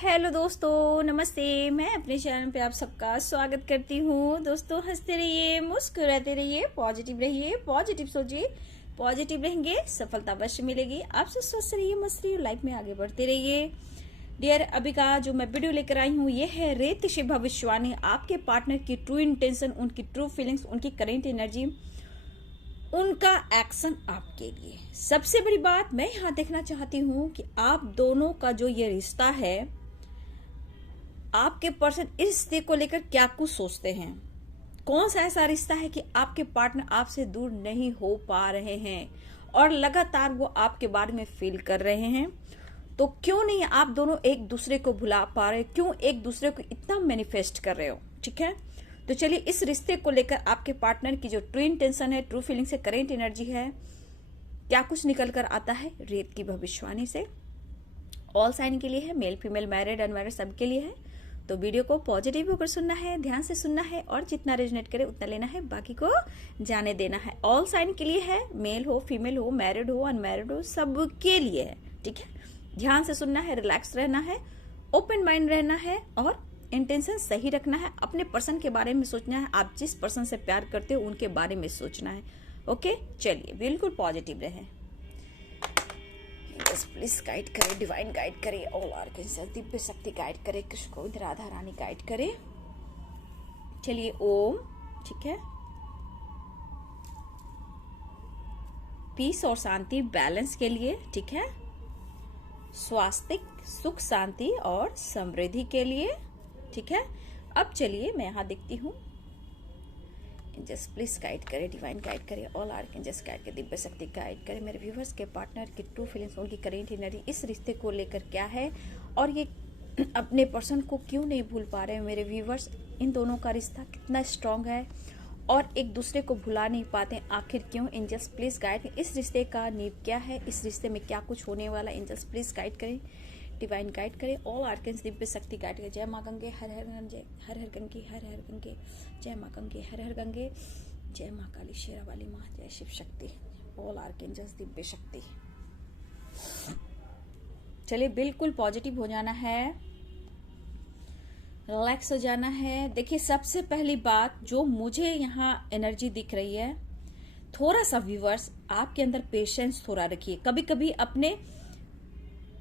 Hello दोस्तों, नमस्ते। मैं अपने चैनल पे आप सबका स्वागत करती हूँ। दोस्तों, हंसते रहिए, मुस्कुराते रहिए, पॉजिटिव रहिए, पॉजिटिव सोचिए, पॉजिटिव रहेंगे, सफलता अवश्य मिलेगी। आपसे स्वस्थ रहिए, मस्त रहिए, लाइफ में आगे बढ़ते रहिए। डियर, अभी का जो मैं वीडियो लेकर आई हूँ ये है रेत से भविष्यवाणी। आपके पार्टनर की ट्रू इंटेंशन, उनकी ट्रू फीलिंग्स, उनकी करेंट एनर्जी, उनका एक्शन आपके लिए। सबसे बड़ी बात मैं यहाँ देखना चाहती हूँ कि आप दोनों का जो ये रिश्ता है, आपके पर्सन इस रिश्ते को लेकर क्या कुछ सोचते हैं। कौन सा ऐसा रिश्ता है कि आपके पार्टनर आपसे दूर नहीं हो पा रहे हैं और लगातार वो आपके बारे में फील कर रहे हैं। तो क्यों नहीं आप दोनों एक दूसरे को भुला पा रहे, क्यों एक दूसरे को इतना मैनिफेस्ट कर रहे हो। ठीक है, तो चलिए इस रिश्ते को लेकर आपके पार्टनर की जो ट्रू इंटेंशन है, ट्रू फीलिंग से, करेंट एनर्जी है, क्या कुछ निकल कर आता है रेत की भविष्यवाणी से। ऑल साइन के लिए है, मेल फीमेल, मैरिड अनमैरिड सबके लिए है। तो वीडियो को पॉजिटिव होकर सुनना है, ध्यान से सुनना है और जितना रेजोनेट करे उतना लेना है, बाकी को जाने देना है। ऑल साइन के लिए है, मेल हो, फीमेल हो, मैरिड हो, अनमैरिड हो, सबके लिए है। ठीक है, ध्यान से सुनना है, रिलैक्स रहना है, ओपन माइंड रहना है और इंटेंशन सही रखना है। अपने पर्सन के बारे में सोचना है, आप जिस पर्सन से प्यार करते हो उनके बारे में सोचना है। ओके, चलिए बिल्कुल पॉजिटिव रहें। बस प्लीज गाइड करे, डिवाइन गाइड करे, ऑल आर्कैंजल दिव्य शक्ति गाइड करे, कृष्ण गोविंद राधा रानी गाइड करे। चलिए ओम। ठीक है, पीस और शांति, बैलेंस के लिए। ठीक है, स्वास्थ्य, सुख, शांति और समृद्धि के लिए। ठीक है, अब चलिए मैं यहाँ देखती हूँ। जस्ट प्लीज गाइड करे, डिवाइन गाइड करे, ऑल आर्कैंजल्स गाइड करे, दिव्य शक्ति गाइड करे। मेरे व्यूवर्स के पार्टनर की ट्रू फीलिंग्स, उनकी करेंट एनर्जी इस रिश्ते को लेकर क्या है और ये अपने पर्सन को क्यों नहीं भूल पा रहे हैं। मेरे व्यूवर्स, इन दोनों का रिश्ता कितना स्ट्रांग है और एक दूसरे को भुला नहीं पाते, आखिर क्यों। एंजल्स प्लीज गाइड, इस रिश्ते का नींव क्या है, इस रिश्ते में क्या कुछ होने वाला। एंजल्स प्लीज गाइड करें, डिवाइन गाइड करें, ऑल आर्कैंजल्स दिव्य शक्ति गाइड करें। जय माँ गंगे, हर हर गंगे, हर हर गंगे, हर हर गंगे, जय माँ गंगे, हर हर गंगे, जय माँ काली शेरा वाली माँ, जय शिव शक्ति, ऑल आर्कैंजल्स दिव्य शक्ति। चलिए बिल्कुल पॉजिटिव हो जाना है, रिलैक्स हो जाना है। देखिए, सबसे पहली बात जो मुझे यहाँ एनर्जी दिख रही है, थोड़ा सा व्यूवर्स आपके अंदर पेशेंस थोड़ा रखिए। कभी कभी अपने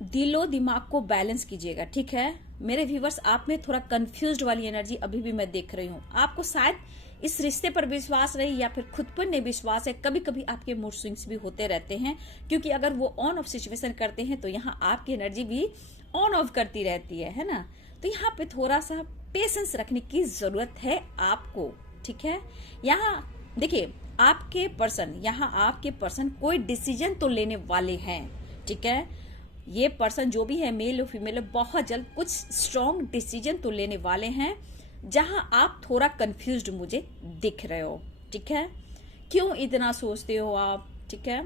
दिलो दिमाग को बैलेंस कीजिएगा। ठीक है मेरे व्यूवर्स, आप में थोड़ा कंफ्यूज्ड वाली एनर्जी अभी भी मैं देख रही हूँ। आपको शायद इस रिश्ते पर विश्वास रही या फिर खुद पर नहीं विश्वास है। कभी कभी आपके मूड स्विंग्स भी होते रहते हैं, क्योंकि अगर वो ऑन ऑफ सिचुएशन करते हैं तो यहाँ आपकी एनर्जी भी ऑन ऑफ करती रहती है ना। तो यहाँ पे थोड़ा सा पेशेंस रखने की जरूरत है आपको। ठीक है, यहाँ देखिए आपके पर्सन कोई डिसीजन तो लेने वाले हैं। ठीक है, ये पर्सन जो भी है, मेल हो फीमेल हो, बहुत जल्द कुछ स्ट्रॉन्ग डिसीजन तो लेने वाले हैं, जहां आप थोड़ा कंफ्यूज्ड मुझे दिख रहे हो। ठीक है, क्यों इतना सोचते हो आप। ठीक है,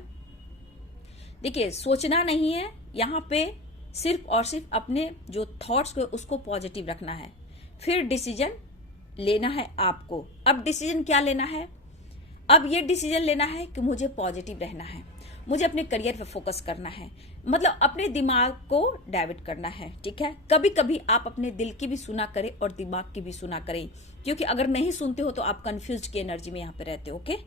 देखिए सोचना नहीं है यहाँ पे, सिर्फ और सिर्फ अपने जो थॉट्स को उसको पॉजिटिव रखना है, फिर डिसीजन लेना है आपको। अब डिसीजन क्या लेना है, अब ये डिसीजन लेना है कि मुझे पॉजिटिव रहना है, मुझे अपने करियर पे फोकस करना है, मतलब अपने दिमाग को डाइवर्ट करना है। ठीक है, कभी कभी आप अपने दिल की भी सुना करें और दिमाग की भी सुना करें, क्योंकि अगर नहीं सुनते हो तो आप कंफ्यूज की एनर्जी में यहाँ पे रहते हो। ओके,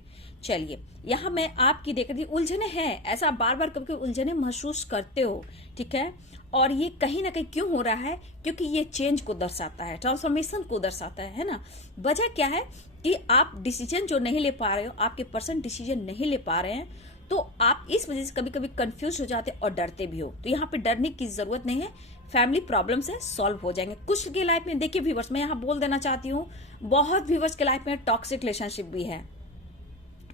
चलिए यहाँ मैं आपकी देख रही, उलझने हैं, ऐसा बार बार कभी उलझने महसूस करते हो। ठीक है, और ये कहीं ना कहीं क्यों हो रहा है, क्योंकि ये चेंज को दर्शाता है, ट्रांसफॉर्मेशन को दर्शाता है ना। वजह क्या है कि आप डिसीजन जो नहीं ले पा रहे हो, आपके पर्सन डिसीजन नहीं ले पा रहे हैं, तो आप इस वजह से कभी कभी कंफ्यूज हो जाते और डरते भी हो। तो यहाँ पे डरने की जरूरत नहीं है, फैमिली प्रॉब्लम्स है, सॉल्व हो जाएंगे। कुछ के लाइफ में देखिए व्यूवर्स, मैं यहाँ बोल देना चाहती हूँ, बहुत व्यूवर्स के लाइफ में टॉक्सिक रिलेशनशिप भी है।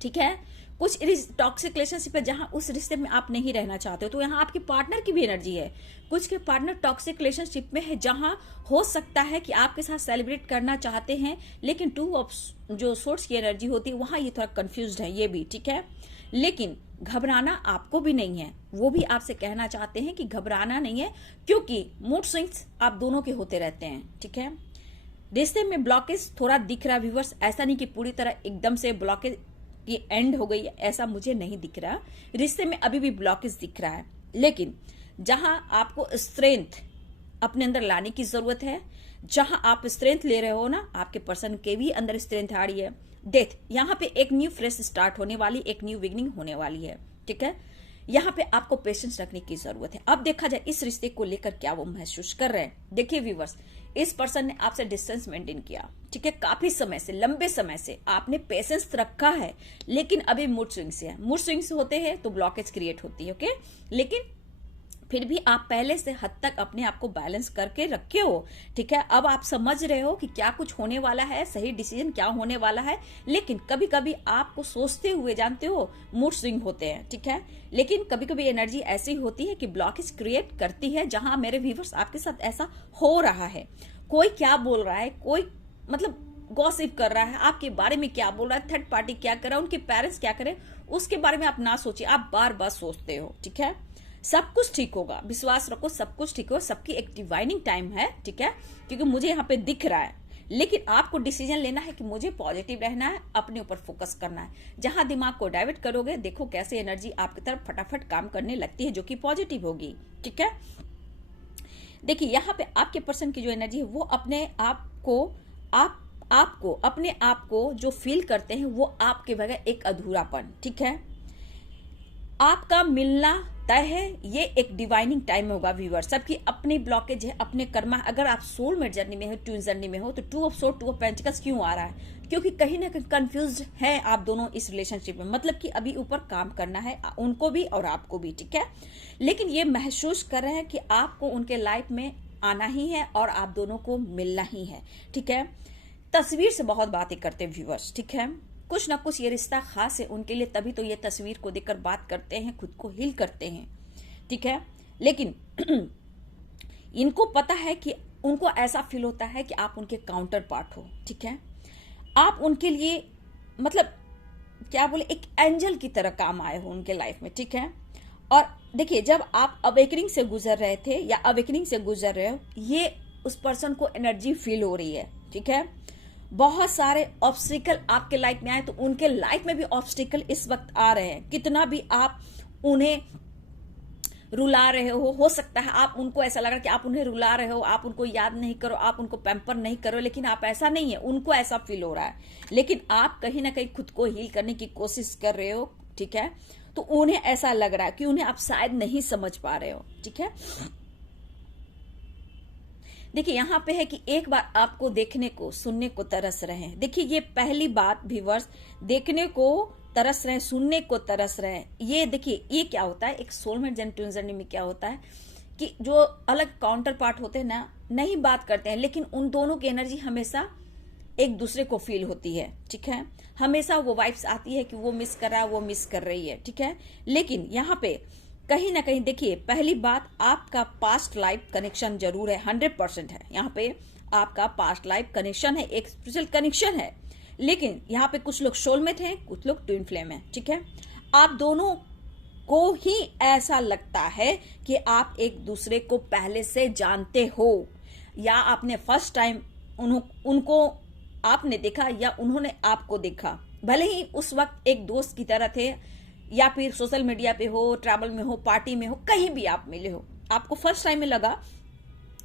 ठीक है, कुछ टॉक्सिक रिलेशनशिप है जहां उस रिश्ते में आप नहीं रहना चाहते हो, तो यहाँ आपके पार्टनर की भी एनर्जी है। कुछ के पार्टनर टॉक्सिक रिलेशनशिप में है जहां हो सकता है कि आपके साथ सेलिब्रेट करना चाहते हैं, लेकिन टू ऑफ जो सोर्स की एनर्जी होती है वहां ये थोड़ा कंफ्यूज्ड है ये भी। ठीक है, लेकिन घबराना आपको भी नहीं है, वो भी आपसे कहना चाहते हैं कि घबराना नहीं है, क्योंकि मूड स्विंग्स आप दोनों के होते रहते हैं। ठीक है, रिश्ते में ब्लॉकेज थोड़ा दिख रहा है व्यूवर्स, ऐसा नहीं कि पूरी तरह एकदम से ब्लॉकेज की एंड हो गई है, ऐसा मुझे नहीं दिख रहा। रिश्ते में अभी भी ब्लॉकेज दिख रहा है, लेकिन जहां आपको स्ट्रेंथ अपने अंदर लाने की जरूरत है। जहां आप स्ट्रेंथ ले रहे हो ना, आपके पर्सन के भी अंदर स्ट्रेंथ आ रही है। डेथ, यहाँ पे एक न्यू फ्रेश स्टार्ट होने वाली, एक न्यू बिगनिंग होने वाली है, ठीक है। यहाँ पे आपको पेशेंस रखने की जरूरत है। अब देखा जाए इस रिश्ते को लेकर क्या वो महसूस कर रहे हैं। देखिए व्यूवर्स, इस पर्सन ने आपसे डिस्टेंस मेंटेन किया, ठीक है, काफी समय से, लंबे समय से आपने पेशेंस रखा है, लेकिन अभी मूड स्विंग्स है। मूड स्विंग्स होते हैं तो ब्लॉकेज क्रिएट होती है, ओके। लेकिन फिर भी आप पहले से हद तक अपने आप को बैलेंस करके रखे हो, ठीक है। अब आप समझ रहे हो कि क्या कुछ होने वाला है, सही डिसीजन क्या होने वाला है। लेकिन कभी कभी आपको सोचते हुए, जानते हो, मूड स्विंग होते हैं, ठीक है। लेकिन कभी कभी एनर्जी ऐसी होती है कि ब्लॉकेज क्रिएट करती है। जहां मेरे व्यूवर्स आपके साथ ऐसा हो रहा है, कोई क्या बोल रहा है, कोई मतलब गॉसिप कर रहा है आपके बारे में, क्या बोल रहा है, थर्ड पार्टी क्या कर रहा है, उनके पेरेंट्स क्या करें, उसके बारे में आप ना सोचिए, आप बार बार सोचते हो, ठीक है। सब कुछ ठीक होगा, विश्वास रखो, सब कुछ ठीक होगा। सबकी एक डिवाइनिंग टाइम है, ठीक है, क्योंकि मुझे यहाँ पे दिख रहा है। लेकिन आपको डिसीजन लेना है कि मुझे पॉजिटिव रहना है, अपने ऊपर फोकस करना है। जहां दिमाग को डाइवर्ट करोगे, देखो कैसे एनर्जी आपकी तरफ फटाफट काम करने लगती है, जो कि पॉजिटिव होगी, ठीक है। देखिए यहाँ पे आपके पर्सन की जो एनर्जी है, वो अपने आप को, आपको अपने आप को जो फील करते हैं, वो आपके बगैर एक अधूरापन, ठीक है। आपका मिलना तय है, ये एक डिवाइनिंग टाइम होगा व्यूअर। सबकी अपनी ब्लॉकेज है, अपने कर्मा। अगर आप सोलमेट जर्नी में हो, ट्विन जर्नी में हो, तो two of sword, two of pentacles क्यों आ रहा है? क्योंकि कहीं ना कहीं कंफ्यूज है आप दोनों इस रिलेशनशिप में। मतलब कि अभी ऊपर काम करना है, उनको भी और आपको भी, ठीक है। लेकिन ये महसूस कर रहे हैं कि आपको उनके लाइफ में आना ही है और आप दोनों को मिलना ही है, ठीक है। तस्वीर से बहुत बातें करते हैं व्यूअर्स, ठीक है। कुछ ना कुछ ये रिश्ता खास है उनके लिए, तभी तो ये तस्वीर को देखकर बात करते हैं, खुद को हील करते हैं, ठीक है। लेकिन इनको पता है कि उनको ऐसा फील होता है कि आप उनके काउंटर पार्ट हो, ठीक है। आप उनके लिए मतलब क्या बोले, एक एंजल की तरह काम आए हो उनके लाइफ में, ठीक है। और देखिए, जब आप अवेकनिंग से गुजर रहे थे या अवेकनिंग से गुजर रहे हो, ये उस पर्सन को एनर्जी फील हो रही है, ठीक है। बहुत सारे ऑब्स्टिकल आपके लाइफ में आए, तो उनके लाइफ में भी ऑब्स्टिकल इस वक्त आ रहे हैं। कितना भी आप उन्हें रुला रहे हो सकता है आप उनको ऐसा लग रहा है कि आप उन्हें रुला रहे हो, आप उनको याद नहीं करो, आप उनको पैम्पर नहीं करो, लेकिन आप ऐसा नहीं है, उनको ऐसा फील हो रहा है। लेकिन आप कहीं ना कहीं खुद को हील करने की कोशिश कर रहे हो, ठीक है। तो उन्हें ऐसा लग रहा है कि उन्हें आप शायद नहीं समझ पा रहे हो, ठीक है। देखिए यहाँ पे है कि एक बार आपको देखने को, सुनने को तरस रहे हैं। देखिए ये पहली बात व्यूअर्स, देखने को तरस रहे हैं, सुनने को तरस रहे हैं। ये देखिए, ये क्या होता है, एक सोलमेट ट्विन जर्नी में क्या होता है कि जो अलग काउंटर पार्ट होते हैं ना, नहीं बात करते हैं, लेकिन उन दोनों की एनर्जी हमेशा एक दूसरे को फील होती है, ठीक है। हमेशा वो वाइब्स आती है कि वो मिस कर रहा है, वो मिस कर रही है, ठीक है। लेकिन यहाँ पे कहीं ना कहीं देखिए, पहली बात, आपका पास्ट लाइफ कनेक्शन जरूर है, 100% है। यहाँ पे आपका पास्ट लाइफ कनेक्शन है, एक स्पेशल कनेक्शन है। लेकिन यहाँ पे कुछ लोग सोलमेट हैं, कुछ लोग ट्विन फ्लेम हैं, ठीक है। आप दोनों को ही ऐसा लगता है कि आप एक दूसरे को पहले से जानते हो, या आपने फर्स्ट टाइम उनको आपने देखा या उन्होंने आपको देखा। भले ही उस वक्त एक दोस्त की तरह थे, या फिर सोशल मीडिया पे हो, ट्रैवल में हो, पार्टी में हो, कहीं भी आप मिले हो, आपको फर्स्ट टाइम में लगा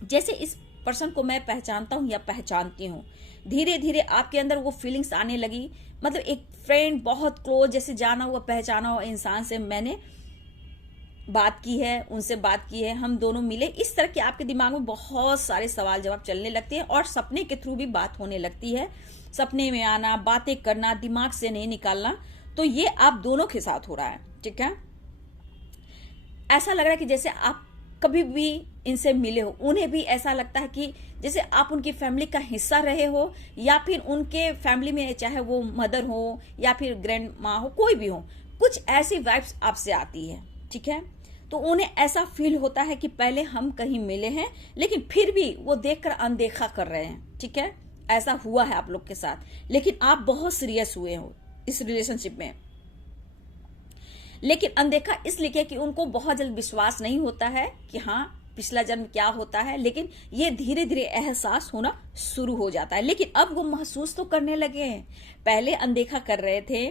जैसे इस पर्सन को मैं पहचानता हूं या पहचानती हूं। धीरे धीरे आपके अंदर वो फीलिंग्स आने लगी। मतलब एक फ्रेंड, बहुत क्लोज, जैसे जाना हुआ पहचाना हुआ इंसान से मैंने बात की है, उनसे बात की है, हम दोनों मिले। इस तरह के आपके दिमाग में बहुत सारे सवाल जवाब चलने लगते हैं, और सपने के थ्रू भी बात होने लगती है। सपने में आना, बातें करना, दिमाग से नहीं निकालना, तो ये आप दोनों के साथ हो रहा है, ठीक है। ऐसा लग रहा है कि जैसे आप कभी भी इनसे मिले हो, उन्हें भी ऐसा लगता है कि जैसे आप उनकी फैमिली का हिस्सा रहे हो, या फिर उनके फैमिली में चाहे वो मदर हो या फिर ग्रैंड माँ हो, कोई भी हो, कुछ ऐसी वाइब्स आपसे आती है, ठीक है। तो उन्हें ऐसा फील होता है कि पहले हम कहीं मिले हैं, लेकिन फिर भी वो देखकर अनदेखा कर रहे हैं, ठीक है। ऐसा हुआ है आप लोग के साथ, लेकिन आप बहुत सीरियस हुए हो इस रिलेशनशिप में। लेकिन अनदेखा इसलिए किया कि उनको बहुत जल्द विश्वास नहीं होता है कि हाँ पिछला जन्म क्या होता है, लेकिन ये धीरे धीरे एहसास होना शुरू हो जाता है। लेकिन अब वो महसूस तो करने लगे हैं। पहले अनदेखा कर रहे थे,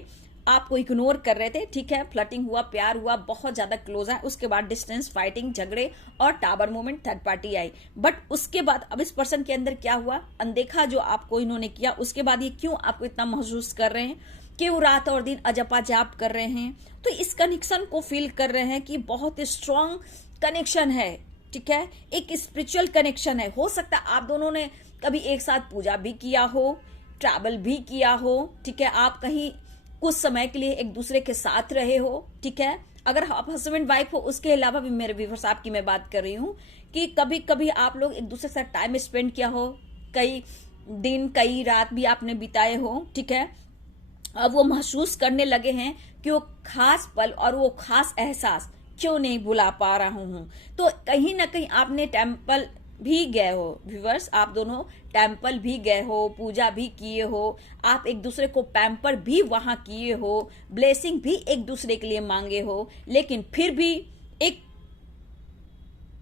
आपको इग्नोर कर रहे थे, ठीक है, फ्लर्टिंग हुआ, प्यार हुआ, बहुत ज्यादा क्लोज है, उसके बाद डिस्टेंस, फाइटिंग, झगड़े और tower movement, third party I. But उसके बाद अब इस पर्सन के अंदर क्या हुआ, अनदेखा जो आपको इन्होंने किया, उसके बाद ये क्यों आपको इतना महसूस कर रहे हैं, क्यों रात और दिन अजपा जाप कर रहे हैं, तो इस कनेक्शन को फील कर रहे हैं कि बहुत स्ट्रांग कनेक्शन है, ठीक है, एक स्पिरिचुअल कनेक्शन है। हो सकता है आप दोनों ने कभी एक साथ पूजा भी किया हो, ट्रैवल भी किया हो, ठीक है, आप कहीं कुछ समय के लिए एक दूसरे के साथ रहे हो, ठीक है, अगर आप हस्बैंड वाइफ हो। उसके अलावा भी मेरे व्यूअर्स आपकी मैं बात कर रही हूं कि कभी कभी आप लोग एक दूसरे के साथ टाइम स्पेंड किया हो, कई दिन कई रात भी आपने बिताए हो, ठीक है। अब वो महसूस करने लगे हैं कि वो खास पल और वो खास एहसास क्यों नहीं भुला पा रहा हूं। तो कहीं ना कहीं आपने टेम्पल भी गए हो व्यूअर्स, आप दोनों टेम्पल भी गए हो, पूजा भी किए हो, आप एक दूसरे को पैम्पर भी वहां किए हो, ब्लेसिंग भी एक दूसरे के लिए मांगे हो, लेकिन फिर भी एक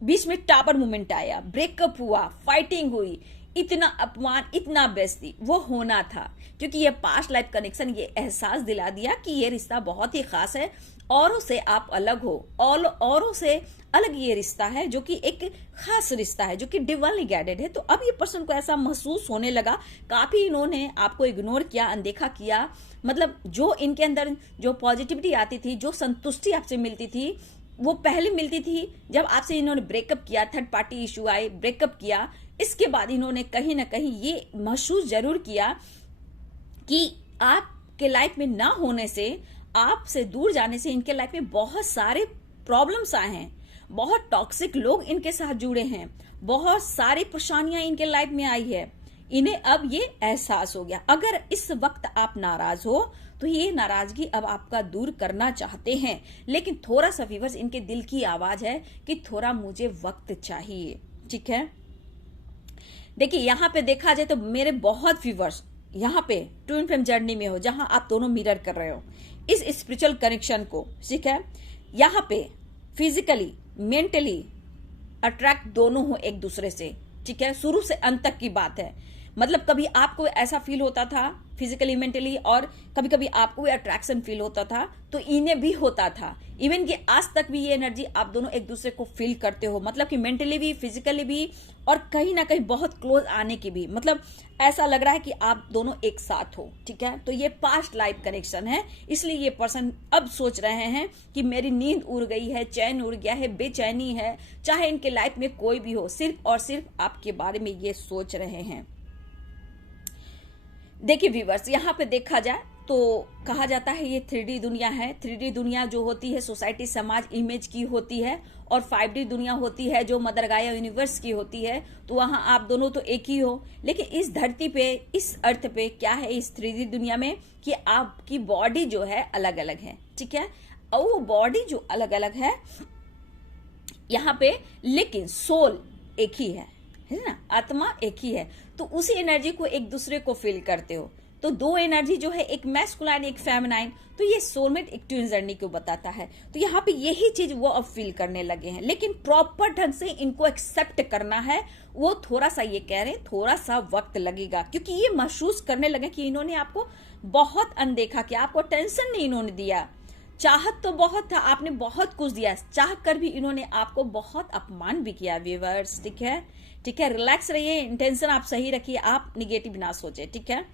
बीच में टावर मूवमेंट आया, ब्रेकअप हुआ, फाइटिंग हुई, इतना अपमान, इतना बेइज्जती वो होना था, क्योंकि ये पास्ट लाइफ कनेक्शन ये एहसास दिला दिया कि ये रिश्ता बहुत ही खास है, औरों से आप अलग हो, औरों से अलग ये रिश्ता है जो कि एक खास रिश्ता है, जो कि डिवाइनली गाइडेड है। तो अब ये पर्सन को ऐसा महसूस होने लगा, काफी इन्होंने आपको इग्नोर किया, अनदेखा किया, मतलब जो इनके अंदर जो पॉजिटिविटी आती थी, जो संतुष्टि आपसे मिलती थी, वो पहले मिलती थी जब आपसे इन्होंने ब्रेकअप किया, थर्ड पार्टी इशू आए, ब्रेकअप किया, इसके बाद इन्होंने कहीं ना कहीं ये महसूस जरूर किया कि आपके लाइफ में ना होने से, आपसे दूर जाने से इनके लाइफ में बहुत सारे प्रॉब्लम्स आए हैं, बहुत टॉक्सिक लोग इनके साथ जुड़े हैं, बहुत सारी परेशानियां इनके लाइफ में आई है, इन्हें अब ये एहसास हो गया। अगर इस वक्त आप नाराज हो तो ये नाराजगी अब आपका दूर करना चाहते हैं, लेकिन थोड़ा सा व्यूअर्स इनके दिल की आवाज है कि थोड़ा मुझे वक्त चाहिए, ठीक है। देखिए यहाँ पे देखा जाए तो मेरे बहुत व्यूअर्स यहाँ पे ट्विन फ्लेम जर्नी में हो, जहां आप दोनों मिरर कर रहे हो इस स्पिरिचुअल कनेक्शन को, ठीक है, यहाँ पे फिजिकली मेंटली अट्रैक्ट दोनों हो एक दूसरे से, ठीक है, शुरू से अंत तक की बात है। मतलब कभी आपको ऐसा फील होता था फिजिकली मेंटली, और कभी कभी आपको अट्रैक्शन फील होता था, तो इन्हें भी होता था, इवन कि आज तक भी ये एनर्जी आप दोनों एक दूसरे को फील करते हो, मतलब कि मेंटली भी, फिजिकली भी, और कहीं ना कहीं बहुत क्लोज आने की भी, मतलब ऐसा लग रहा है कि आप दोनों एक साथ हो, ठीक है। तो ये पास्ट लाइफ कनेक्शन है, इसलिए ये पर्सन अब सोच रहे हैं कि मेरी नींद उड़ गई है, चैन उड़ गया है, बेचैनी है, चाहे इनके लाइफ में कोई भी हो, सिर्फ और सिर्फ आपके बारे में ये सोच रहे हैं। देखिए व्यूअर्स, यहाँ पे देखा जाए तो कहा जाता है ये 3D दुनिया है। 3D दुनिया जो होती है सोसाइटी, समाज, इमेज की होती है, और 5D दुनिया होती है जो मदर गाया यूनिवर्स की होती है। तो वहां आप दोनों तो एक ही हो, लेकिन इस धरती पे, इस अर्थ पे क्या है इस 3D दुनिया में कि आपकी बॉडी जो है अलग अलग है, ठीक है, और वो बॉडी जो अलग अलग है यहाँ पे, लेकिन सोल एक ही है ना, आत्मा एक ही है। तो उसी एनर्जी को एक दूसरे को फील करते हो। तो दो एनर्जी जो है, एक मैस्कुलाइन एक फेमिनाइन, तो ये सोलमेट एक ट्विन जर्नी को बताता है। तो यहाँ पे यही चीज वो अब फील करने लगे हैं, लेकिन प्रॉपर ढंग से इनको एक्सेप्ट करना है, वो थोड़ा सा ये कह रहे हैं थोड़ा सा वक्त लगेगा, क्योंकि ये महसूस करने लगे कि इन्होंने आपको बहुत अनदेखा किया, आपको टेंशन नहीं इन्होंने दिया, चाहत तो बहुत था, आपने बहुत कुछ दिया, चाह कर भी इन्होंने आपको बहुत अपमान भी किया व्यूअर्स, ठीक है, ठीक है। रिलैक्स रहिए, इंटेंशन आप सही रखिए, आप निगेटिव ना सोचे, ठीक है।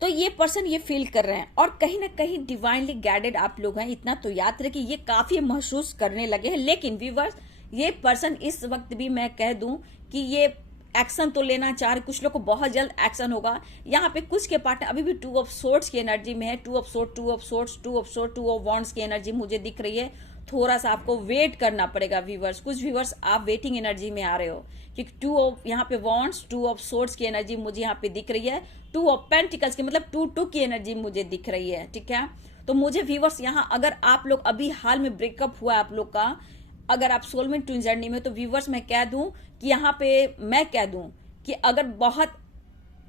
तो ये पर्सन ये फील कर रहे हैं, और कहीं ना कहीं डिवाइनली गाइडेड आप लोग हैं, इतना तो याद रखिए, ये काफी महसूस करने लगे हैं। लेकिन व्यूअर्स, ये पर्सन इस वक्त भी मैं कह दूं कि ये एक्शन तो लेना चाह रहे, कुछ लोग को बहुत जल्द एक्शन होगा। यहाँ पे कुछ के पार्टनर अभी भी 2 ऑफ सोर्ड्स की एनर्जी में है, 2 of sword, 2 of swords, 2 of sword, 2 of wands की एनर्जी मुझे दिख रही है। थोड़ा सा आपको वेट करना पड़ेगा व्यूअर्स, कुछ व्यूअर्स आप वेटिंग एनर्जी में आ रहे हो, क्योंकि 2 ऑफ यहाँ पे वॉन्ड्स, 2 ऑफ सोर्ड्स की एनर्जी मुझे यहाँ पे दिख रही है, 2 ऑफ पेंटिकल्स की मतलब 2 की एनर्जी मुझे दिख रही है, ठीक है। तो मुझे व्यूअर्स यहाँ, अगर आप लोग अभी हाल में ब्रेकअप हुआ आप लोग का, अगर आप सोलमेट ट्विन जर्नी में, तो व्यूअर्स मैं कह दूं कि यहाँ पे मैं कह दूं कि अगर बहुत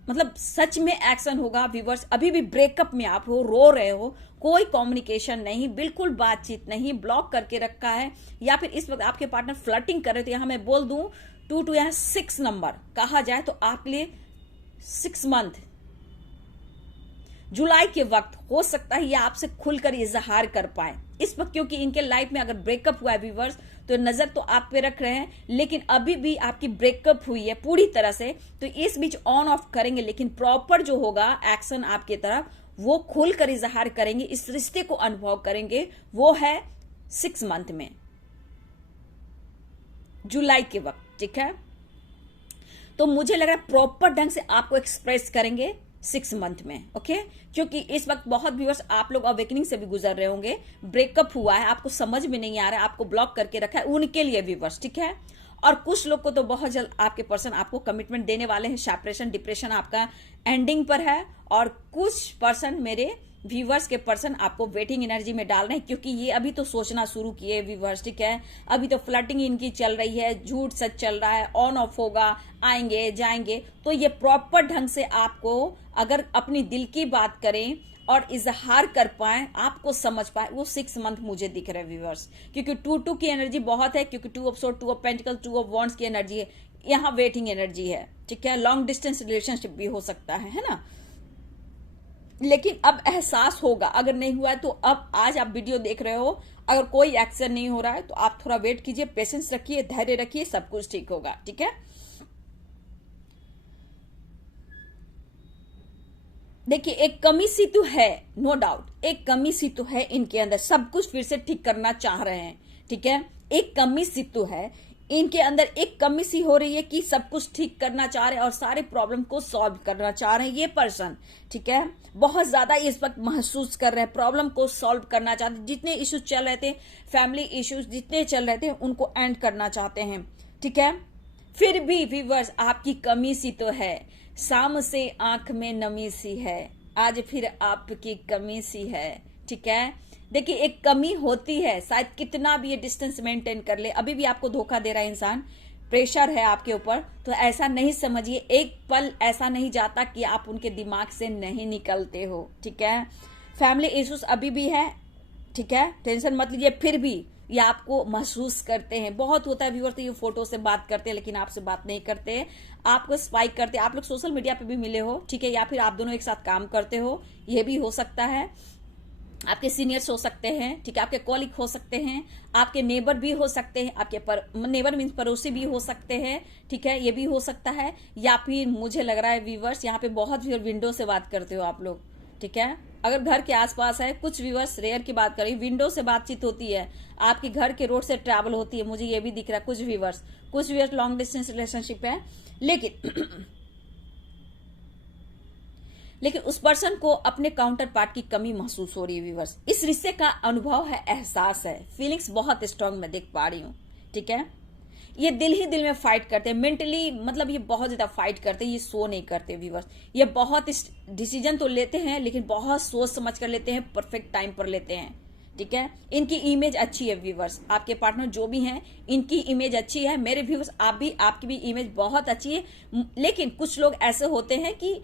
मतलब सच में एक्शन होगा व्यूअर्स, अभी भी ब्रेकअप में आप हो, रो रहे हो, कोई कम्युनिकेशन नहीं, बिल्कुल बातचीत नहीं, ब्लॉक करके रखा है, या फिर इस वक्त आपके पार्टनर फ्लर्टिंग कर रहे थे, यहाँ मैं बोल दूं 2 यहाँ 6 नंबर कहा जाए तो आपके लिए 6 मंथ जुलाई के वक्त हो सकता है ये आपसे खुलकर इजहार कर पाए इस वक्त, क्योंकि इनके लाइफ में अगर ब्रेकअप हुआ है व्यूअर्स तो नजर तो आप पे रख रहे हैं, लेकिन अभी भी आपकी ब्रेकअप हुई है पूरी तरह से, तो इस बीच ऑन ऑफ करेंगे, लेकिन प्रॉपर जो होगा एक्शन आपकी तरफ वो खुलकर इजहार करेंगे, इस रिश्ते को अनुभव करेंगे, वो है 6 मंथ में, जुलाई के वक्त। ठीक है, तो मुझे लग रहा है प्रॉपर ढंग से आपको एक्सप्रेस करेंगे 6 मंथ में। ओके, क्योंकि इस वक्त बहुत व्यूअर्स आप लोग अवेकनिंग से भी गुजर रहे होंगे, ब्रेकअप हुआ है, आपको समझ में नहीं आ रहा है, आपको ब्लॉक करके रखा है, उनके लिए व्यूअर्स। ठीक है, और कुछ लोग को तो बहुत जल्द आपके पर्सन आपको कमिटमेंट देने वाले हैं, सेपरेशन डिप्रेशन आपका एंडिंग पर है, और कुछ पर्सन मेरे व्यूवर्स के पर्सन आपको वेटिंग एनर्जी में डाल रहे हैं, क्योंकि ये अभी तो सोचना शुरू किए व्यूवर्स। ठीक है, अभी तो फ्लर्टिंग इनकी चल रही है, झूठ सच चल रहा है, ऑन ऑफ होगा, आएंगे जाएंगे, तो ये प्रॉपर ढंग से आपको अगर अपनी दिल की बात करें और इजहार कर पाए, आपको समझ पाए, वो 6 मंथ मुझे दिख रहे हैं व्यूवर्स, क्योंकि 2 की एनर्जी बहुत है, क्योंकि 2 of sword, 2 of pentacle, 2 of wands की एनर्जी है, यहाँ वेटिंग एनर्जी है। ठीक है, लॉन्ग डिस्टेंस रिलेशनशिप भी हो सकता है ना, लेकिन अब एहसास होगा, अगर नहीं हुआ है तो अब आज आप वीडियो देख रहे हो, अगर कोई एक्शन नहीं हो रहा है तो आप थोड़ा वेट कीजिए, पेशेंस रखिए, धैर्य रखिए, सब कुछ ठीक होगा। ठीक है, देखिए एक कमी सी तो है, नो डाउट एक कमी सी तो है इनके अंदर, सब कुछ फिर से ठीक करना चाह रहे हैं। ठीक है, एक कमी सी तो है इनके अंदर, एक कमी सी हो रही है कि सब कुछ ठीक करना चाह रहे हैं और सारे प्रॉब्लम को सॉल्व करना चाह रहे हैं ये पर्सन। ठीक है, बहुत ज्यादा इस वक्त महसूस कर रहे हैं, प्रॉब्लम को सॉल्व करना चाहते हैं, जितने इश्यूज चल रहे थे, फैमिली इश्यूज जितने चल रहे थे उनको एंड करना चाहते हैं। ठीक है, फिर भी व्यूअर्स आपकी कमी सी तो है, शाम से आंख में नमी सी है, आज फिर आपकी कमी सी है। ठीक है, देखिए एक कमी होती है, शायद कितना भी ये डिस्टेंस मेंटेन कर ले, अभी भी आपको धोखा दे रहा है इंसान, प्रेशर है आपके ऊपर, तो ऐसा नहीं समझिए, एक पल ऐसा नहीं जाता कि आप उनके दिमाग से नहीं निकलते हो। ठीक है, फैमिली इश्यूज अभी भी है। ठीक है, टेंशन मत लीजिए, फिर भी ये आपको महसूस करते हैं, बहुत होता है व्यूअर, तो ये फोटो से बात करते हैं लेकिन आपसे बात नहीं करते, आपको स्पाइक करते हैं, आप लोग सोशल मीडिया पे भी मिले हो। ठीक है, या फिर आप दोनों एक साथ काम करते हो, ये भी हो सकता है, आपके सीनियर्स हो सकते हैं। ठीक है, आपके कॉलिग हो सकते हैं, आपके नेबर भी हो सकते हैं, आपके नेबर मीन्स पड़ोसी भी हो सकते हैं। ठीक है, ये भी हो सकता है, या फिर मुझे लग रहा है व्यूवर्स यहाँ पे बहुत व्यूअर विंडो से बात करते हो आप लोग। ठीक है, अगर घर के आसपास है, कुछ व्यूवर्स रेयर की बात करें, विंडो से बातचीत होती है, आपके घर के रोड से ट्रैवल होती है, मुझे ये भी दिख रहा है। कुछ व्यूवर्स लॉन्ग डिस्टेंस रिलेशनशिप है, लेकिन उस पर्सन को अपने काउंटर पार्ट की कमी महसूस हो रही है व्यूवर्स, इस रिश्ते का अनुभव है, एहसास है, फीलिंग्स बहुत स्ट्रांग मैं देख पा रही हूँ। ठीक है, ये दिल ही दिल में फाइट करते हैं, मेंटली मतलब ये बहुत ज्यादा फाइट करते हैं, ये सो नहीं करते व्यूवर्स, ये बहुत डिसीजन तो लेते हैं लेकिन बहुत सोच समझ कर लेते हैं, परफेक्ट टाइम पर लेते हैं। ठीक है, इनकी इमेज अच्छी है व्यूवर्स, आपके पार्टनर जो भी हैं इनकी इमेज अच्छी है, मेरे व्यूवर्स आप भी, आपकी भी इमेज बहुत अच्छी है। लेकिन कुछ लोग ऐसे होते हैं कि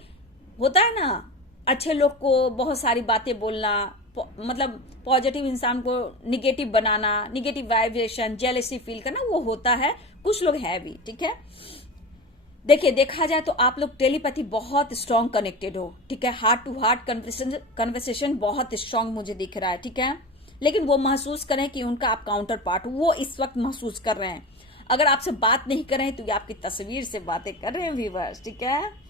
होता है ना, अच्छे लोग को बहुत सारी बातें बोलना, मतलब पॉजिटिव इंसान को निगेटिव बनाना, निगेटिव वाइब्रेशन, जेलसी फील करना, वो होता है, कुछ लोग है भी। ठीक है, देखिए देखा जाए तो आप लोग टेलीपैथी बहुत स्ट्रांग कनेक्टेड हो। ठीक है, हार्ट टू हार्ट कन्वर्सेशन बहुत स्ट्रांग मुझे दिख रहा है। ठीक है, लेकिन वो महसूस करें कि उनका आप काउंटर पार्ट, वो इस वक्त महसूस कर रहे हैं, अगर आपसे बात नहीं कर रहे हैं तो ये आपकी तस्वीर से बातें कर रहे हैं व्यूअर्स। ठीक है,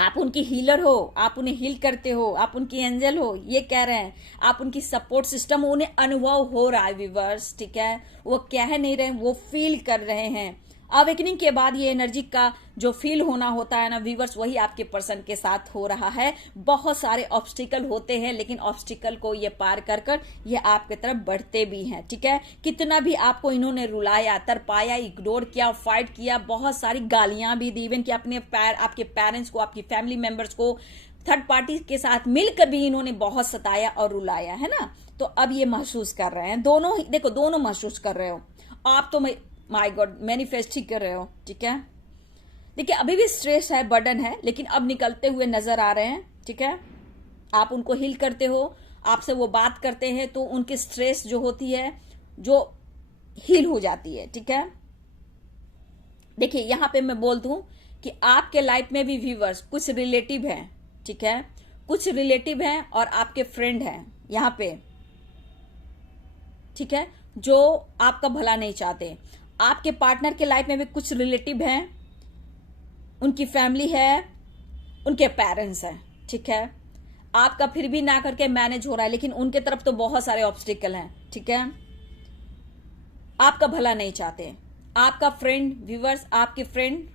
आप उनकी हीलर हो, आप उन्हें हील करते हो, आप उनकी एंजल हो, ये कह रहे हैं, आप उनकी सपोर्ट सिस्टम, उन्हें अनुभव हो रहा है व्यूअर्स। ठीक है, वो कह नहीं रहे, वो फील कर रहे हैं। अवेकनिंग के बाद ये एनर्जी का जो फील होना होता है ना व्यूअर्स, वही आपके पर्सन के साथ हो रहा है। बहुत सारे ऑब्स्टिकल होते हैं लेकिन ऑब्स्टिकल को ये पार कर कर ये आपके तरफ बढ़ते भी हैं। ठीक है, कितना भी आपको इन्होंने रुलाया, तरपाया, इग्नोर किया, फाइट किया, बहुत सारी गालियां भी दी, इवन कि आपके पेरेंट्स को, आपकी फैमिली मेंबर्स को, थर्ड पार्टी के साथ मिलकर भी इन्होंने बहुत सताया और रुलाया है ना, तो अब ये महसूस कर रहे हैं, दोनों ही देखो, दोनों महसूस कर रहे हो आप, तो माय गॉड मैनिफेस्ट ही कर रहे हो। ठीक है, देखिए अभी भी स्ट्रेस है, बर्डन है, लेकिन अब निकलते हुए नजर आ रहे हैं। ठीक है, आप उनको हील करते हो, आपसे वो बात करते हैं तो उनकी स्ट्रेस जो होती है जो हील हो जाती है। ठीक है, देखिए यहां पे मैं बोल दूं कि आपके लाइफ में भी व्यूअर्स कुछ रिलेटिव हैं। ठीक है। कुछ रिलेटिव हैं और आपके फ्रेंड हैं यहाँ पे, ठीक है, जो आपका भला नहीं चाहते। आपके पार्टनर के लाइफ में भी कुछ रिलेटिव हैं, उनकी फैमिली है, उनके पेरेंट्स हैं, ठीक है। आपका फिर भी ना करके मैनेज हो रहा है, लेकिन उनके तरफ तो बहुत सारे ऑब्स्टिकल हैं, ठीक है। आपका भला नहीं चाहते। आपका फ्रेंड, व्यूवर्स, आपकी फ्रेंड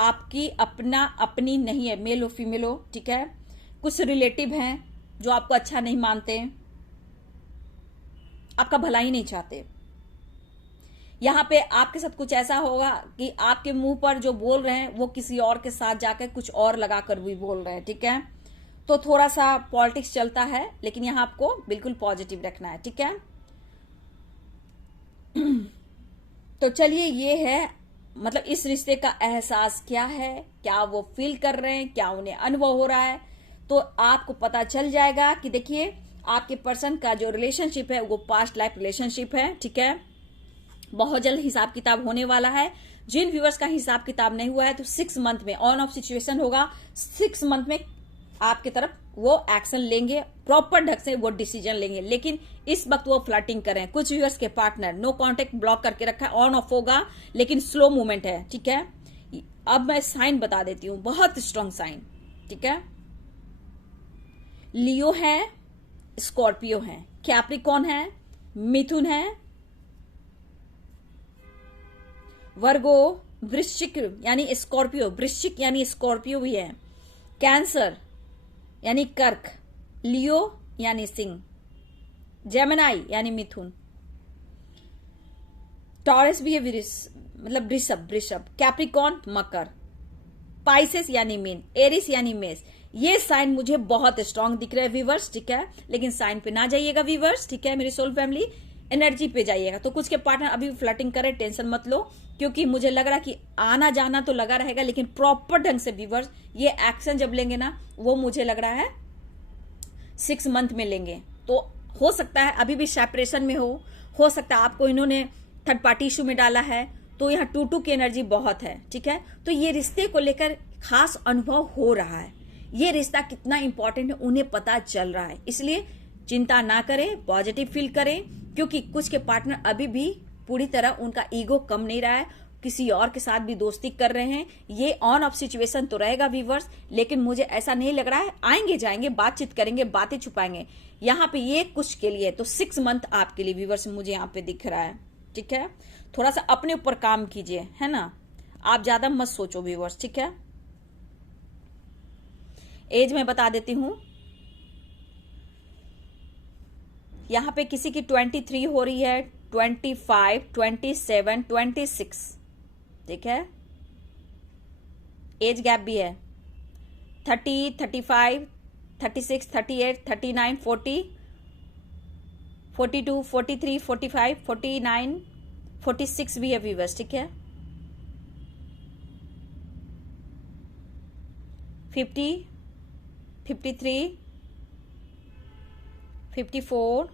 आपकी अपना अपनी नहीं है, मेल हो फीमेल हो, ठीक है। कुछ रिलेटिव हैं जो आपको अच्छा नहीं मानते, आपका भला ही नहीं चाहते। यहां पे आपके साथ कुछ ऐसा होगा कि आपके मुंह पर जो बोल रहे हैं वो किसी और के साथ जाकर कुछ और लगाकर भी बोल रहे हैं, ठीक है। तो थोड़ा सा पॉलिटिक्स चलता है, लेकिन यहां आपको बिल्कुल पॉजिटिव रखना है, ठीक है। तो चलिए, ये है मतलब इस रिश्ते का एहसास क्या है, क्या वो फील कर रहे हैं, क्या उन्हें अनुभव हो रहा है, तो आपको पता चल जाएगा कि देखिए आपके पर्सन का जो रिलेशनशिप है वो पास्ट लाइफ रिलेशनशिप है, ठीक है। बहुत जल्द हिसाब किताब होने वाला है। जिन व्यूअर्स का हिसाब किताब नहीं हुआ है तो 6 मंथ में ऑन ऑफ सिचुएशन होगा। 6 मंथ में आपके तरफ वो एक्शन लेंगे, प्रॉपर ढंग से वो डिसीजन लेंगे। लेकिन इस वक्त वो फ्लर्टिंग कर रहे हैं। कुछ व्यूअर्स के पार्टनर नो कांटेक्ट ब्लॉक करके रखा है, ऑन ऑफ होगा लेकिन स्लो मूवमेंट है, ठीक है। अब मैं साइन बता देती हूं, बहुत स्ट्रांग साइन, ठीक है। लियो है, स्कॉर्पियो है, कैप्रिकॉर्न है, मिथुन है, वर्गो, वृश्चिक यानी स्कॉर्पियो, वृश्चिक यानी स्कॉर्पियो भी है, कैंसर यानी कर्क, लियो यानी सिंह, जेमिनाई यानी मिथुन, टॉरस भी है मतलब वृषभ, कैप्रिकॉर्न मकर, पाइसेस यानी मीन, एरिस यानी मेष। ये साइन मुझे बहुत स्ट्रांग दिख रहे हैं व्यूवर्स, ठीक है। लेकिन साइन पे ना जाइएगा व्यूवर्स, ठीक है, मेरी सोल फैमिली, एनर्जी पे जाइएगा। तो कुछ के पार्टनर अभी फ्लर्टिंग करे, टेंशन मत लो, क्योंकि मुझे लग रहा कि आना जाना तो लगा रहेगा, लेकिन प्रॉपर ढंग से व्यूवर्स ये एक्शन जब लेंगे ना, वो मुझे लग रहा है 6 मंथ में लेंगे। तो हो सकता है अभी भी सेपरेशन में हो सकता है आपको इन्होंने थर्ड पार्टी इशू में डाला है, तो यहाँ 2-2 की एनर्जी बहुत है, ठीक है। तो ये रिश्ते को लेकर खास अनुभव हो रहा है, ये रिश्ता कितना इंपॉर्टेंट है उन्हें पता चल रहा है। इसलिए चिंता ना करें, पॉजिटिव फील करें, क्योंकि कुछ के पार्टनर अभी भी पूरी तरह उनका ईगो कम नहीं रहा है, किसी और के साथ भी दोस्ती कर रहे हैं। ये ऑन ऑफ सिचुएशन तो रहेगा व्यूवर्स, लेकिन मुझे ऐसा नहीं लग रहा है आएंगे जाएंगे, बातचीत करेंगे, बातें छुपाएंगे। यहाँ पे ये कुछ के लिए तो 6 मंथ आपके लिए व्यूवर्स मुझे यहाँ पे दिख रहा है, ठीक है। थोड़ा सा अपने ऊपर काम कीजिए, है ना, आप ज्यादा मत सोचो व्यूवर्स, ठीक है। एज मैं बता देती हूं, यहां पे किसी की 23 हो रही है, 25, 27, 26, ठीक है। एज गैप भी है 30, 35, 36, 38, 39, 40, 42, 43, 45, 49, 46 भी है व्यूवर्स, ठीक है। 50, 53, 54,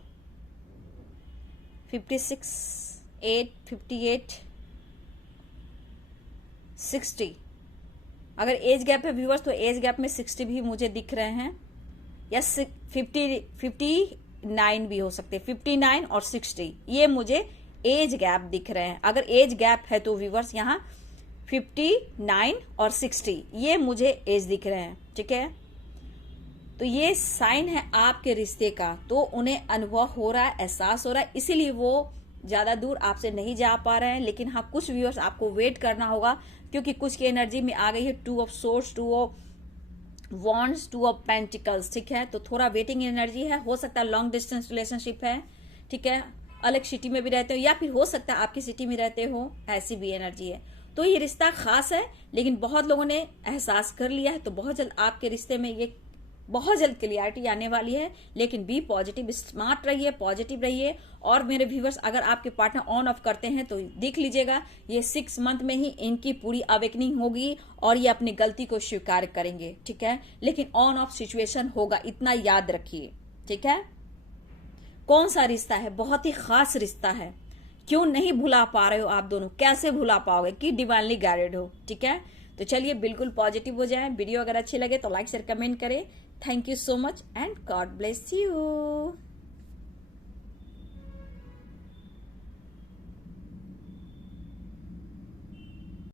56, 8, 58, 60। अगर एज गैप है व्यूवर्स तो एज गैप में 60 भी मुझे दिख रहे हैं, या 59 भी हो सकते हैं, 59 और 60 ये मुझे एज गैप दिख रहे हैं। अगर एज गैप है तो व्यूवर्स यहाँ 59 और 60 ये मुझे एज दिख रहे हैं, ठीक है। तो ये साइन है आपके रिश्ते का, तो उन्हें अनुभव हो रहा है, एहसास हो रहा है, इसीलिए वो ज्यादा दूर आपसे नहीं जा पा रहे हैं। लेकिन हाँ, कुछ व्यूअर्स आपको वेट करना होगा, क्योंकि कुछ की एनर्जी में आ गई है 2 of source, 2 of wands, 2 of pentacles, ठीक है। तो थोड़ा वेटिंग एनर्जी है, हो सकता है लॉन्ग डिस्टेंस रिलेशनशिप है, ठीक है, अलग सिटी में भी रहते हो, या फिर हो सकता है आपकी सिटी में रहते हो, ऐसी भी एनर्जी है। तो ये रिश्ता खास है, लेकिन बहुत लोगों ने एहसास कर लिया है, तो बहुत जल्द आपके रिश्ते में ये बहुत जल्द क्लियरिटी आने वाली है। लेकिन बी पॉजिटिव, स्मार्ट रहिए, पॉजिटिव रहिए। और मेरे व्यूवर्स, अगर आपके पार्टनर ऑन ऑफ करते हैं तो देख लीजिएगा, ये 6 मंथ में ही इनकी पूरी अवेकनिंग होगी और ये अपनी गलती को स्वीकार करेंगे, ठीक है। लेकिन ऑन ऑफ सिचुएशन होगा, इतना याद रखिए, ठीक है। कौन सा रिश्ता है, बहुत ही खास रिश्ता है। क्यों नहीं भुला पा रहे हो आप दोनों, कैसे भुला पाओगे कि डिवाइनली गाइडेड हो, ठीक है। तो चलिए बिल्कुल पॉजिटिव हो जाएं। वीडियो अगर अच्छी लगे तो लाइक शेयर कमेंट करें। Thank you so much and God bless you.